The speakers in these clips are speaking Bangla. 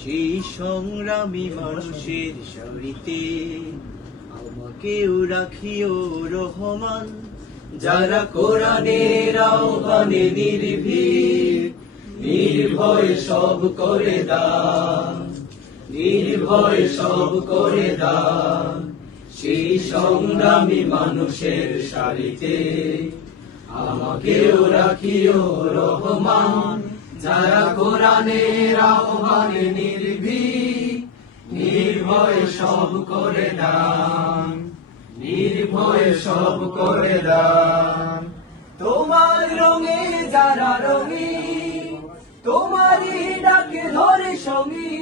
সেই সংগ্রামী মানুষের সারিতে আমাকেও রাখিও রহমান। যারা কোরআনের আহ্বানে নির্ভীক, নির্ভয় সব করে দান, নির্ভয় সব করে দান। সেই সংগ্রামী মানুষের সারিতে আমাকেও রাখিও রহমান। যারা কোরআনের আহ্বানে নির্ভীক, নির্ভয় সব করে দান, নির্ভয় সব করে দান। তোমার রঙে যারা রঙিন, তোমারই ডাকে ধরে সঙ্গী।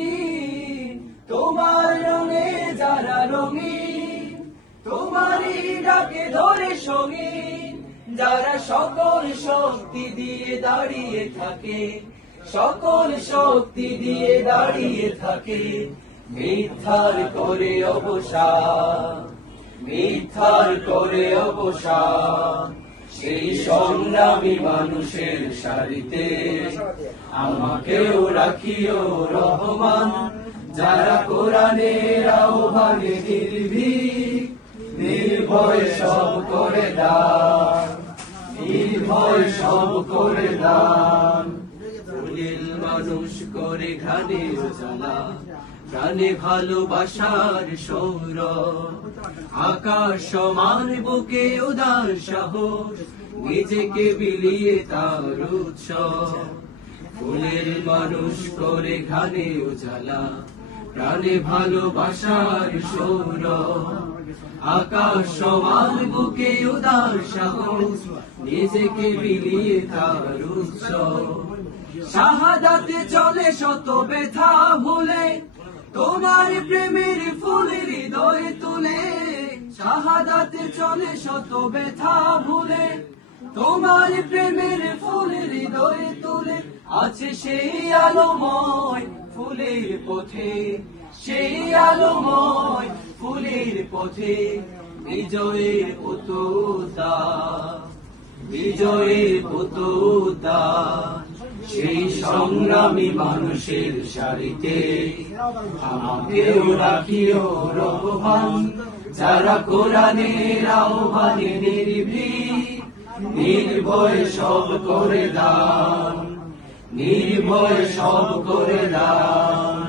তোমার রঙে যারা রঙিন, তোমারই ডাকে ধরে সঙ্গী। যারা সকল শক্তি দিয়ে দাঁড়িয়ে থাকে, সকল শক্তি দিয়ে দাঁড়িয়ে থাকে। মিথ্যার করে অবসান, মিথ্যার করে অবসান। সেই সংগ্রামী মানুষের সারিতে আমাকেও রাখিও রহমান। যারা কোরআনের আহ্বানে নির্ভীক, নির্ভয় সব করে দান, নির্ভয় সব করে দান। ফুলের মানুষ করে ঘানে জ্বালা, প্রাণে ভালোবাসার সৌরভ। আকাশ সমান বুকে উদার সাহস, নিজেকে বিলিয়ে তার উৎসব। ফুলের মানুষ করে ঘানে উজালা, প্রাণে ভালোবাসার সৌরভ। আকাশ সমান বুকে উদার সাহস, নিজেকে বিলিয়ে তার উৎসব। শাহাদাতে চলে শত ব্যথা ভুলে, তোমার প্রেমের ফুল হৃদয়ে তুলে। শাহাদাতে চলে শত ব্যথা ভুলে, তোমার প্রেমের ফুল হৃদয়ে তুলে। আছে সেই আলোময় ফুলের পথে, সেই আলোময় ফুলের পথে। বিজয়ের পতাকা, বিজয়ের পতাকা। সেই সংগ্রামী মানুষের সারিতে আমাকেও রাখিও রহমান। যারা কোরআনের আহ্বানে নির্ভীক, নির্ভয় সব করে দান, নির্ভয় সব করে দান,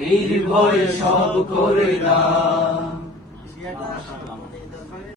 নির্ভয় সব করে দান।